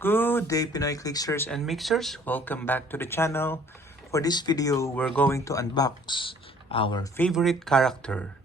Good day, Pinoy Clicksters and Mixers. Welcome back to the channel. For this video, we're going to unbox our favorite character,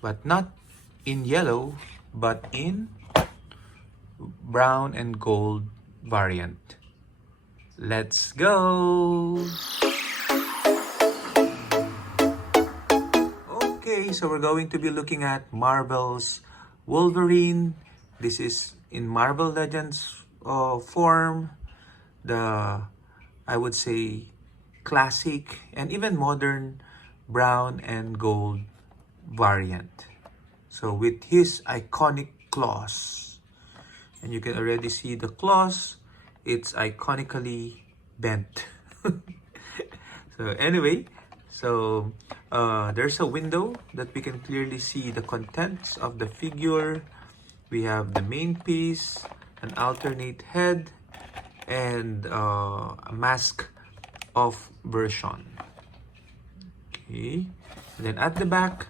but not in yellow, but in brown and gold variant. Let's go! Okay, so we're going to be looking at Marvel's Wolverine. This is in Marvel Legends form, the, I would say, classic and even modern brown and gold variant. So with his iconic claws, and you can already see the claws, it's iconically bent. So anyway, there's a window that we can clearly see the contents of the figure. We have the main piece, an alternate head, and a mask of version. Okay, and then at the back,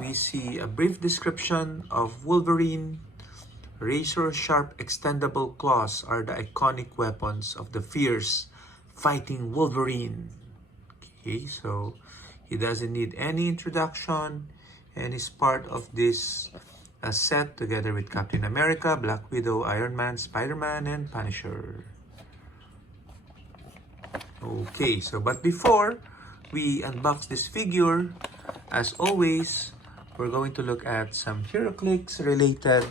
we see a brief description of Wolverine. Razor-sharp extendable claws are the iconic weapons of the fierce fighting Wolverine. Okay, so he doesn't need any introduction and is part of this set together with Captain America, Black Widow, Iron Man, Spider-Man, and Punisher. Okay, so but before we unbox this figure, as always, we're going to look at some Heroclix related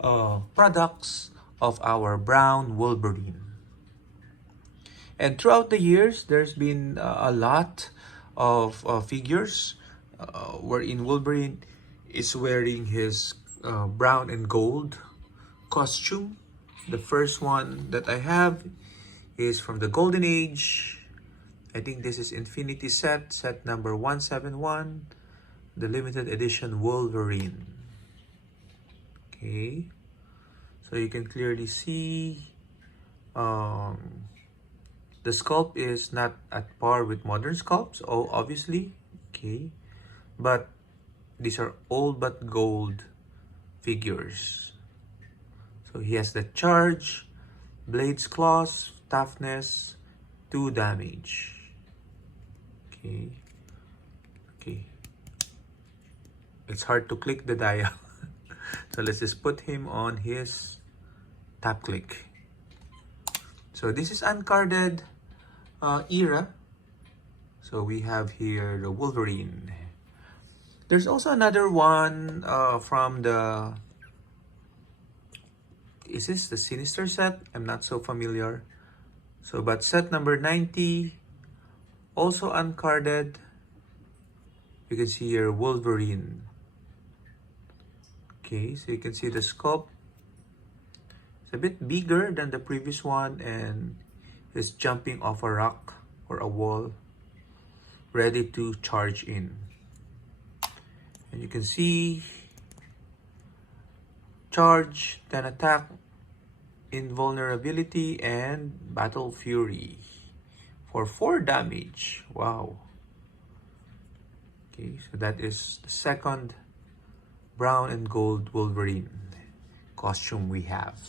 products of our brown Wolverine. And throughout the years, there's been a lot of figures wherein Wolverine is wearing his brown and gold costume. The first one that I have is from the Golden Age. I think this is Infinity set number 171, the limited edition Wolverine. Okay, so you can clearly see the sculpt is not at par with modern sculpts, obviously. Okay, but these are old but gold figures. So he has the charge, blades, claws, toughness, 2 damage. Okay. It's hard to click the dial. So let's just put him on his tap click. So this is uncarded era. So we have here the Wolverine. There's also another one from the, is this the Sinister set? I'm not so familiar. So, but set number 90, also uncarded. You can see here Wolverine. Okay, so you can see the sculpt. It's a bit bigger than the previous one and is jumping off a rock or a wall, ready to charge in. And you can see charge, then attack, invulnerability, and battle fury for 4 damage. Wow. Okay, so that is the second brown and gold Wolverine costume we have.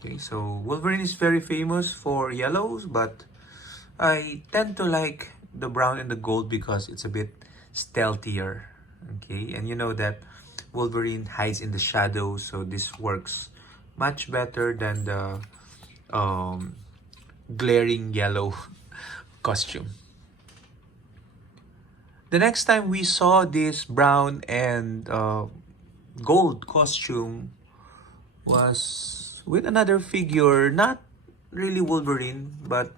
Okay, so Wolverine is very famous for yellows, but I tend to like the brown and the gold because it's a bit stealthier. Okay, and you know that Wolverine hides in the shadows, so this works much better than the glaring yellow costume. The next time we saw this brown and gold costume was with another figure, not really Wolverine, but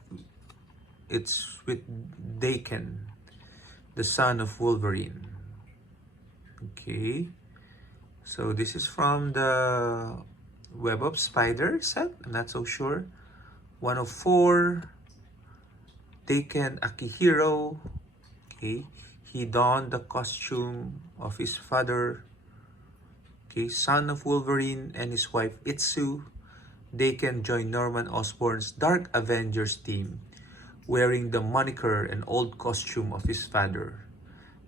it's with Daken, the son of Wolverine. Okay, so this is from the Web of Spider set. I'm not so sure. 104, Daken Akihiro. Okay, he donned the costume of his father. Okay, son of Wolverine and his wife Itsu. Daken joined Norman Osborn's Dark Avengers team, wearing the moniker and old costume of his father.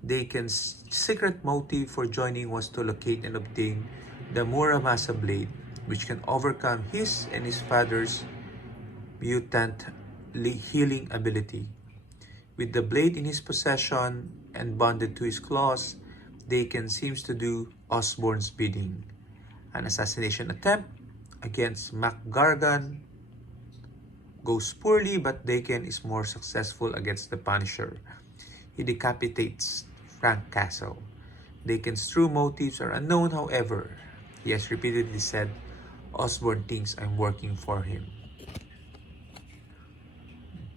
Daken's secret motive for joining was to locate and obtain the Muramasa blade, which can overcome his and his father's mutant healing ability. With the blade in his possession and bonded to his claws, Daken seems to do Osborn's bidding. An assassination attempt against MacGargan goes poorly, but Daken is more successful against the Punisher. He decapitates Frank Castle. Daken's true motives are unknown, however. He has repeatedly said, Osborn thinks I'm working for him.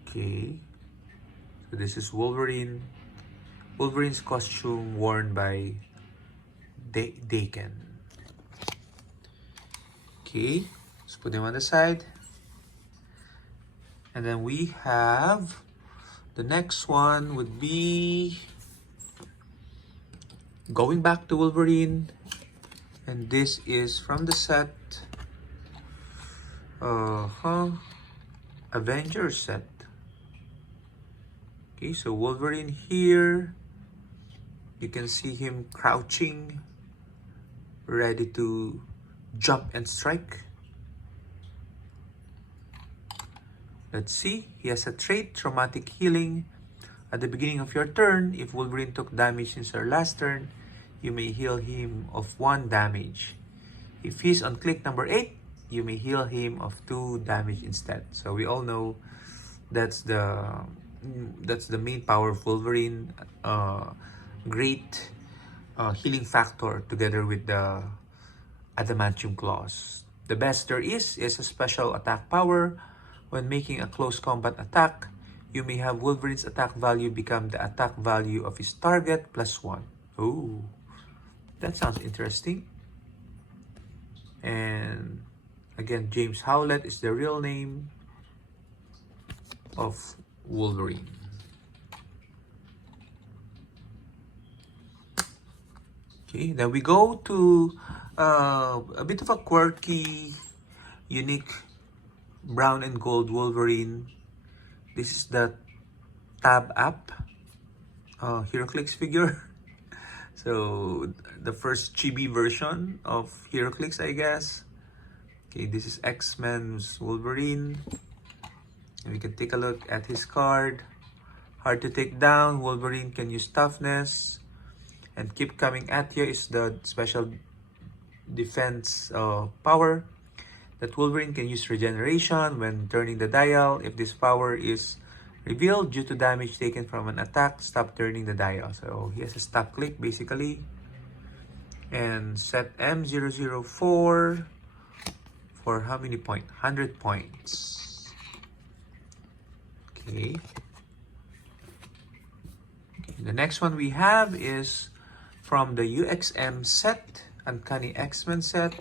Okay. So this is Wolverine. Wolverine's costume worn by Daken. Okay. Let's put him on the side. And then we have the next one would be going back to Wolverine, and this is from the set Avengers set. Okay, so Wolverine here, you can see him crouching, ready to jump and strike. Let's see, he has a trait, Traumatic Healing. At the beginning of your turn, if Wolverine took damage since your last turn, you may heal him of 1 damage. If he's on click number 8, you may heal him of 2 damage instead. So we all know that's the main power of Wolverine. Great healing factor together with the adamantium claws. The best there is a special attack power. When making a close combat attack, you may have Wolverine's attack value become the attack value of his target plus 1. Ooh, that sounds interesting. And again, James Howlett is the real name of Wolverine. Okay, then we go to a bit of a quirky, unique brown and gold Wolverine. This is the Tab app Heroclix figure. So the first chibi version of Heroclix, I guess. Okay, this is X-Men's Wolverine. And we can take a look at his card. Hard to take down. Wolverine can use toughness. And keep coming at you is the special defense power. That Wolverine can use regeneration when turning the dial. If this power is revealed due to damage taken from an attack, stop turning the dial. So he has a stop click basically. And set M004 for how many points? 100 points. Okay. The next one we have is from the UXM set, Uncanny X-Men set.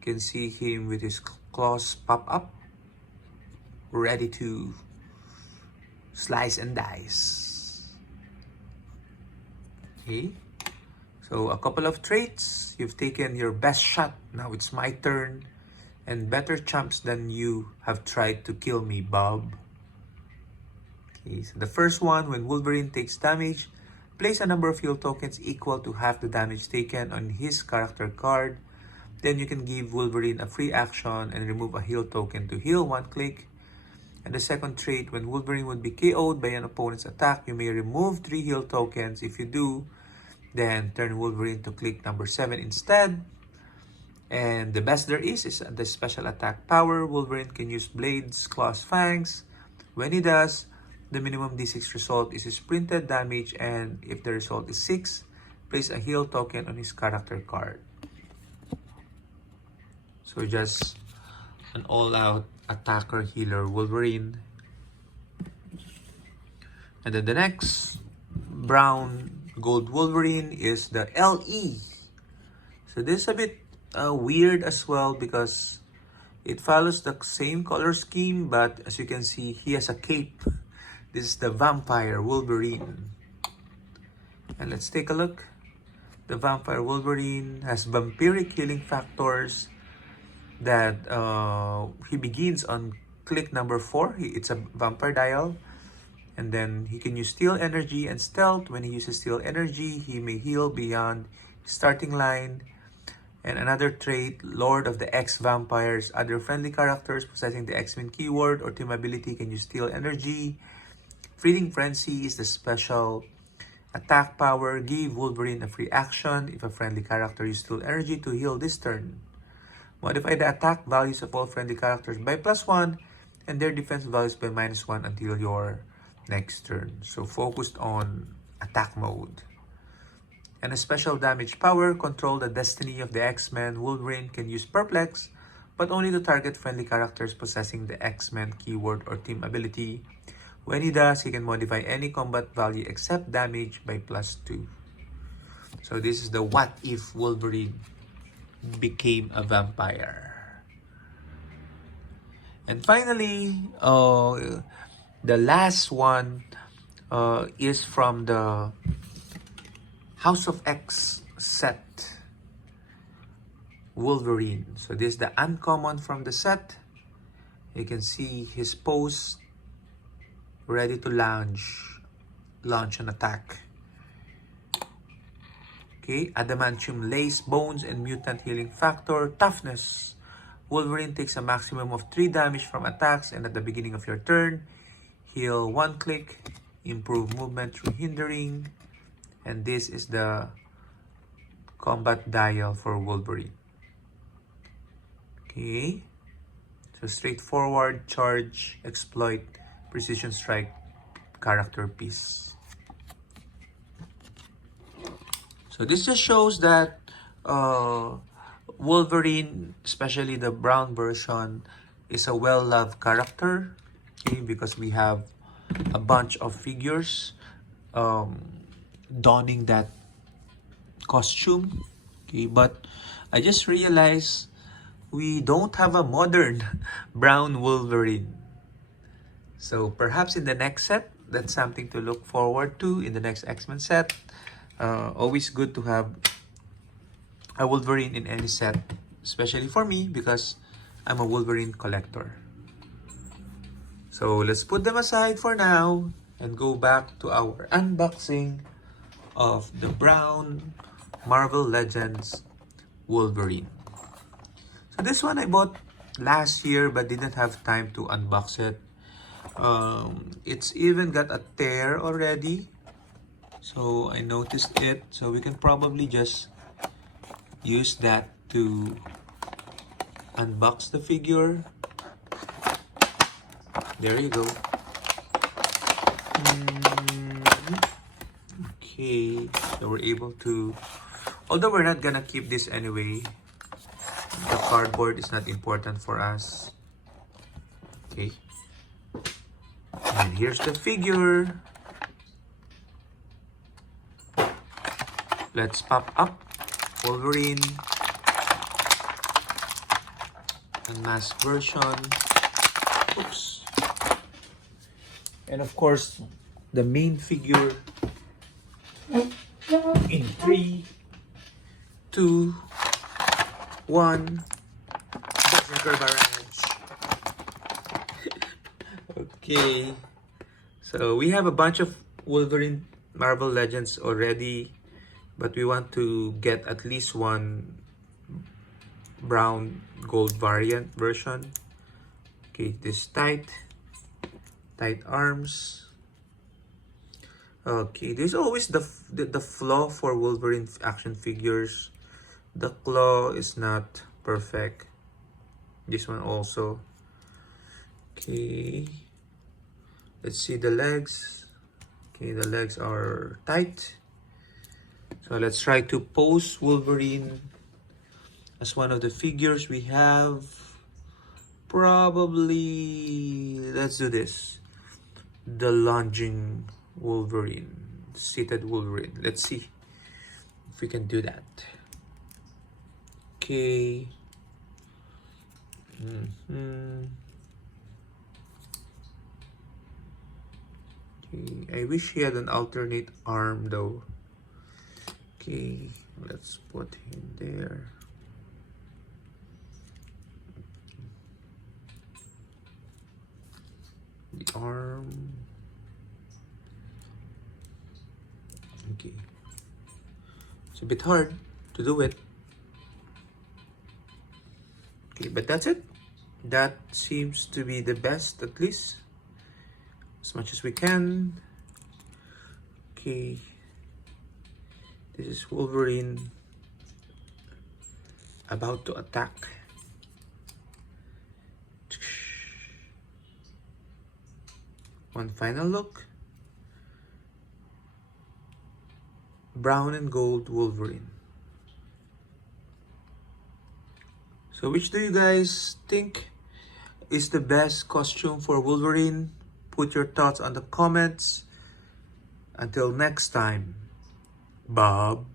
You can see him with his claws pop up, ready to slice and dice. Okay, so a couple of traits. You've taken your best shot. Now it's my turn. And better chumps than you have tried to kill me, Bob. Okay, so the first one, when Wolverine takes damage, place a number of heal tokens equal to half the damage taken on his character card. Then you can give Wolverine a free action and remove a heal token to heal 1 click. And the second trait, when Wolverine would be KO'd by an opponent's attack, you may remove 3 heal tokens. If you do, then turn Wolverine to click number 7 instead. And the best there is the special attack power. Wolverine can use blades, claws, fangs. When he does, the minimum D6 result is his printed damage, and if the result is 6, place a heal token on his character card. So just an all-out attacker healer Wolverine. And then the next brown gold Wolverine is the LE. So this is a bit weird as well because it follows the same color scheme, but as you can see, he has a cape. This is the Vampire Wolverine. And let's take a look. The Vampire Wolverine has vampiric healing factors that he begins on click number 4. It's a vampire dial. And then he can use Steel Energy and Stealth. When he uses Steel Energy, he may heal beyond starting line. And another trait, Lord of the X Vampires. Other friendly characters possessing the X-Men keyword or team ability can use Steal Energy. Feeding Frenzy is the special attack power. Give Wolverine a free action if a friendly character uses Steal Energy to heal this turn. Modify the attack values of all friendly characters by +1 and their defense values by -1 until your next turn. So focused on attack mode. And a special damage power, control the destiny of the X-Men. Wolverine can use Perplex, but only to target friendly characters possessing the X-Men keyword or team ability. When he does, he can modify any combat value except damage by +2. So this is the what if Wolverine became a vampire. And finally, the last one is from the House of X set, Wolverine. So this is the uncommon from the set. You can see his pose, ready to launch an attack. Okay, adamantium lace, bones, and mutant healing factor. Toughness. Wolverine takes a maximum of 3 damage from attacks, and at the beginning of your turn, heal 1 click, improve movement through hindering, and this is the combat dial for Wolverine. Okay, so straightforward, charge, exploit, precision strike, character piece. So this just shows that Wolverine, especially the brown version, is a well-loved character, okay, because we have a bunch of figures donning that costume, okay, but I just realized we don't have a modern brown Wolverine. So perhaps in the next set, that's something to look forward to in the next X-Men set. Always good to have a Wolverine in any set, especially for me because I'm a Wolverine collector. So let's put them aside for now and go back to our unboxing of the brown Marvel Legends Wolverine. So this one I bought last year but didn't have time to unbox it. It's even got a tear already, so I noticed it. So we can probably just use that to unbox the figure. There you go. Okay, so we're able to, although we're not gonna keep this anyway, the cardboard is not important for us. Okay, and here's the figure. Let's pop up Wolverine, unmasked version. Oops. And of course, the main figure in 3, 2, 1. Berserker Barrage. Okay. So we have a bunch of Wolverine Marvel Legends already, but we want to get at least one brown gold variant version. Okay, this tight arms. Okay, there's always the flaw for Wolverine action figures. The claw is not perfect. This one also. Okay, let's see the legs. Okay, the legs are tight. So let's try to pose Wolverine as one of the figures we have. Probably, let's do this. The lunging Wolverine, seated Wolverine. Let's see if we can do that. Okay. Okay. I wish he had an alternate arm though. Okay, let's put him there. The arm. Okay. It's a bit hard to do it. Okay, but that's it. That seems to be the best, at least as much as we can. Okay, this is Wolverine about to attack. One final look. Brown and gold Wolverine. So which do you guys think is the best costume for Wolverine? Put your thoughts on the comments. Until next time, Bob.